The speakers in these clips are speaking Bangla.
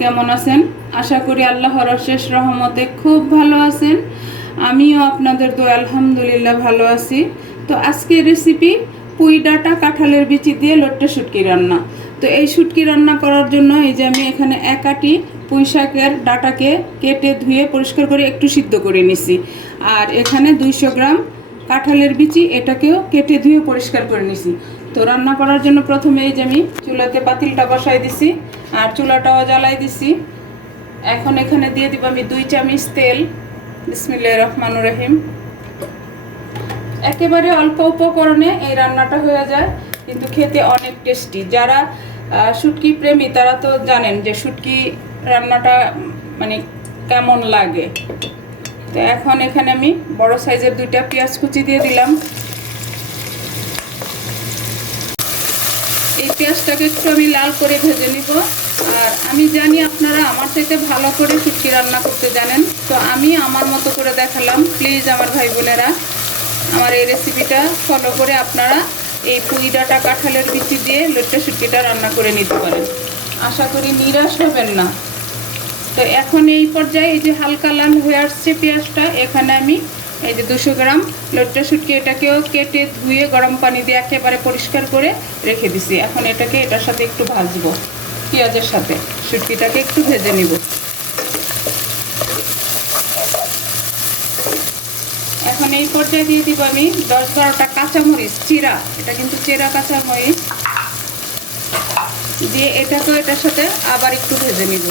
কেমন আছেন? আশা করি আল্লাহর অশেষ রহমতে খুব ভালো আছেন। আমিও আপনাদের দো আলহামদুলিল্লাহ ভালো আছি। তো আজকের রেসিপি পুঁই ডাটা, কাঁঠালের বিচি দিয়ে লট্টে শুটকি রান্না। তো এই শুটকি রান্না করার জন্য এই যে আমি এখানে এক আটি পুঁই শাকের ডাটাকে কেটে ধুয়ে পরিষ্কার করে একটু সিদ্ধ করে নিছি। আর এখানে দুইশো গ্রাম কাঁঠালের বিচি এটাকেও কেটে ধুয়ে পরিষ্কার করে নিছি। তো রান্না করার জন্য প্রথমে এই যে আমি চুলাতে পাতিলটা বসাই দিছি আর চুলাটাও জ্বালাই দিছি। এখন এখানে দিয়ে দিব আমি দুই চামচ তেল। বিসমিল্লাহির রহমানুর রহিম। একেবারে অল্প উপকরণে এই রান্নাটা হয়ে যায়, কিন্তু খেতে অনেক টেস্টি। যারা শুটকি প্রেমী, তারা তো জানেন যে শুটকি রান্নাটা মানে কেমন লাগে। তো এখন এখানে আমি বড় সাইজের দুইটা পেঁয়াজ কুচি দিয়ে দিলাম। পেঁয়াজটাকে একটু আমি লাল করে ভেজে নিব। আর আমি জানি আপনারা আমার থেকে ভালো করে শুটকি রান্না করতে জানেন। তো আমি আমার মতো করে দেখালাম। প্লিজ আমার ভাই বোনেরা, আমার এই রেসিপিটা ফলো করে আপনারা এই পুঁই ডাটা কাঁঠালের বিচি দিয়ে লট্টে শুটকিটা রান্না করে নিতে পারেন। আশা করি নিরাশ হবেন না। তো এখন এই পর্যায়ে এই যে হালকা লাল হয়ে আসছে পেঁয়াজটা, এখানে আমি এই যে দুশো গ্রাম লট্টা শুটকি এটাকেও কেটে ধুয়ে গরম পানি দিয়ে একেবারে পরিষ্কার করে রেখে দিছি। এখন এটাকে এটার সাথে একটু ভাজবো, পেঁয়াজের সাথে। শুটকিটাকে একটু ভেজে নিব। এখন এই পর্যায়ে দিয়ে দিব আমি দশ বারোটা কাঁচামরিচ, চিরা। এটা কিন্তু চেরা কাঁচামরিচ। দিয়ে এটাকেও এটার সাথে আবার একটু ভেজে নিব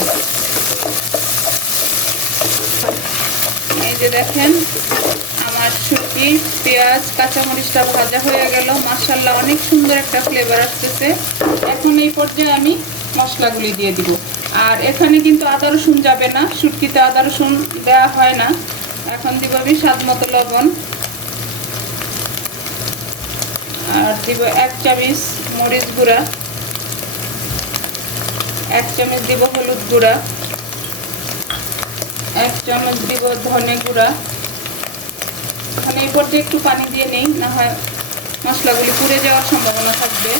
এই যে দেখেন, আমার শুটকি পেঁয়াজ কাঁচামরিচটা ভাজা হয়ে গেল। মাসাল্লাহ অনেক সুন্দর একটা ফ্লেভার আসতেছে। এখন এই পর্যায়ে আমি মশলাগুলি দিয়ে দিব। আর এখানে কিন্তু আদা রসুন যাবে না শুটকিতে আদা রসুন দেওয়া হয় না। এখন দিব আমি স্বাদ মতো লবণ। আর দিব এক চামচ মরিচ গুঁড়া। এক চামচ দিব হলুদ গুঁড়া। এক চামচ দিব ধনে গুঁড়া। মানে এই একটু পানি দিয়ে নেই, না হয় মশলাগুলি পুড়ে যাওয়ার সম্ভাবনা থাকবে।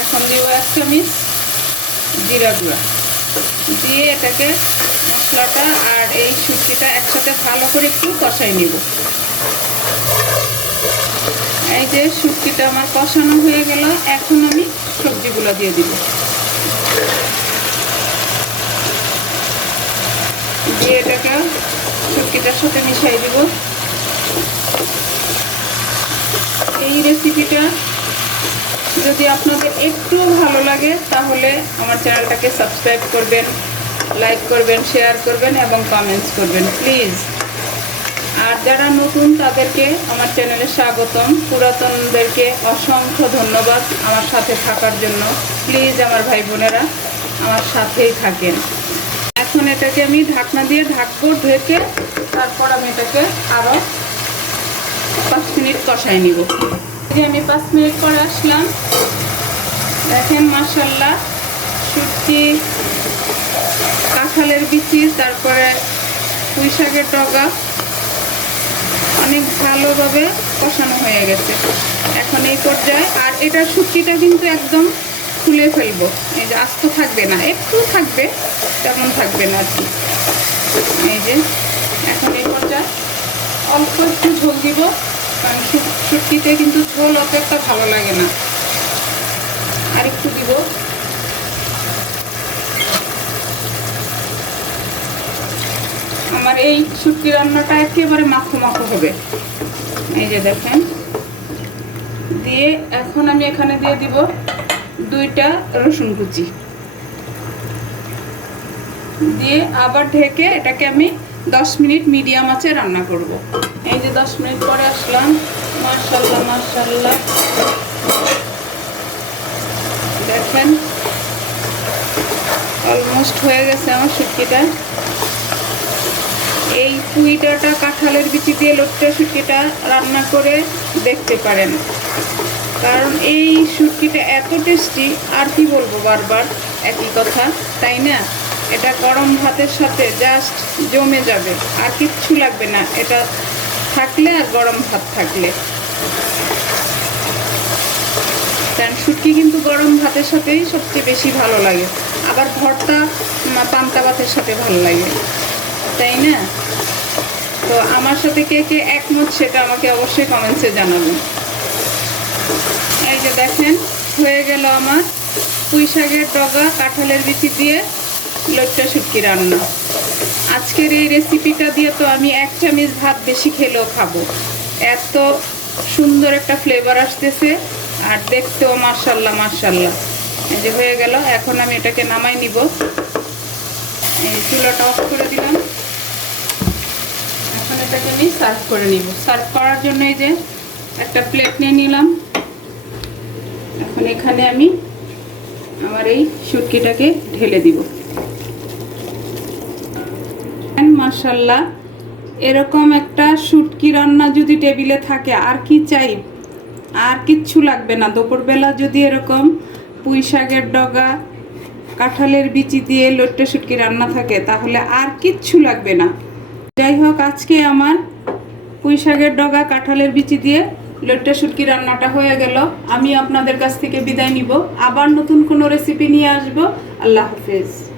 এখন দিব এক চামচ জিরা গুঁড়া। দিয়ে এটাকে মশলাটা আর এই শুটকিটা একসাথে ভালো করে একটু কষাই নিব। এই যে শুটকিটা আমার কষানো হয়ে গেল, এখন আমি সবজিগুলো দিয়ে দিব। দিয়ে এটাকে শুটকিটার সাথে মিশাই দিব। এই রেসিপিটা যদি আপনাদের একটু ভালো লাগে, তাহলে আমার চ্যানেলটাকে সাবস্ক্রাইব করবেন লাইক করবেন শেয়ার করবেন এবং কমেন্টস করবেন প্লিজ আর যারা নতুন, তাদেরকে আমার চ্যানেলে স্বাগতম। পুরাতনদেরকে অসংখ্য ধন্যবাদ আমার সাথে থাকার জন্য। প্লিজ আমার ভাই বোনেরা, আমার সাথেই থাকেন। এখন এটাকে আমি ঢাকনা দিয়ে ঢাকবো, ঢেকে তারপর আমি এটাকে আরও পাঁচ মিনিট কষাই নিব। আমি পাঁচ মিনিট পরে আসলাম। দেখেন মাসাল্লাহ শুটকি কাঁঠালের বিচি, তারপরে পুঁই শাকের ডগা, অনেক ভালোভাবে কষানো হয়ে গেছে। এখন এই পর্যায়ে, আর এটা শুটকিটা কিন্তু একদম খুলে ফেলব। এই যে আস্ত থাকবে না, একটু থাকবে, তেমন থাকবে না আর কি। এই যে, এখন এই পর্যায়ে অল্প একটু ঝোল দিব, কারণ শুট- শুটকিতে কিন্তু ঝোল অত একটা ভালো লাগে না। আর একটু দিব। আমার এই শুটকি রান্নাটা একেবারে মাখো মাখো হবে। এই যে দেখেন। দিয়ে এখন আমি এখানে দিয়ে দিব দুইটা রসুন কুচি। দিয়ে আবার ঢেকে এটাকে আমি দশ মিনিট মিডিয়াম আঁচে রান্না করব। এই যে দশ মিনিট পরে আসলাম। মার্শাল্লাহ মার্শাল্লাহ দেখেন অলমোস্ট হয়ে গেছে আমার শুটকিটা। এই পুইটাটা কাঁঠালের বিচি দিয়ে লোকটা শুটকিটা রান্না করে দেখতে পারেন। কারণ এই শুটকিটা এত টেস্টি আর কি বলব বারবার, একই কথা, তাই না? এটা গরম ভাতের সাথে জাস্ট জমে যাবে, আর কিচ্ছু লাগবে না। এটা থাকলে আর গরম ভাত থাকলে। কারণ শুটকি কিন্তু গরম ভাতের সাথেই সবচেয়ে বেশি ভালো লাগে। আবার ভর্তা পান্তা ভাতের সাথে ভালো লাগে। তাই না? তো আমার সাথে কে কে একমত সেটা আমাকে অবশ্যই কমেন্টসে জানাবেন। যে দেখেন, হয়ে গেল আমার পুঁই শাকের ডগা, কাঁঠালের বিচি দিয়ে লট্টা শুটকি রান্না। আজকের এই রেসিপিটা দিয়ে তো আমি এক চামিচ ভাত বেশি খেলেও খাব। এত সুন্দর একটা ফ্লেভার আসতেছে, আর দেখতেও মার্শাল্লাহ মার্শাল্লাহ এই যে হয়ে গেল, এখন আমি এটাকে নামাই নিব। এই চুলাটা অফ করে দিলাম। এখন এটাকে আমি সার্ভ করে নিব। সার্ভ করার জন্য এই যে একটা প্লেট নিয়ে নিলাম। এখন এখানে আমি আমার এই শুটকিটাকে ঢেলে দিব। মার্শাল্লাহ এরকম একটা শুটকি রান্না যদি টেবিলে থাকে, আর কি চাই? আর কিচ্ছু লাগবে না। দুপুরবেলা যদি এরকম পুঁই শাকের ডগা, কাঁঠালের বিচি দিয়ে লট্টে শুটকি রান্না থাকে, তাহলে আর কিচ্ছু লাগবে না। যাই হোক, আজকে আমার পুঁই শাকের ডগা, কাঁঠালের বিচি দিয়ে লট্টে শুটকি রান্নাটা হয়ে গেল। আমি আপনাদের কাছ থেকে বিদায় নিব। আবার নতুন কোনো রেসিপি নিয়ে আসব। আল্লাহ হাফেজ।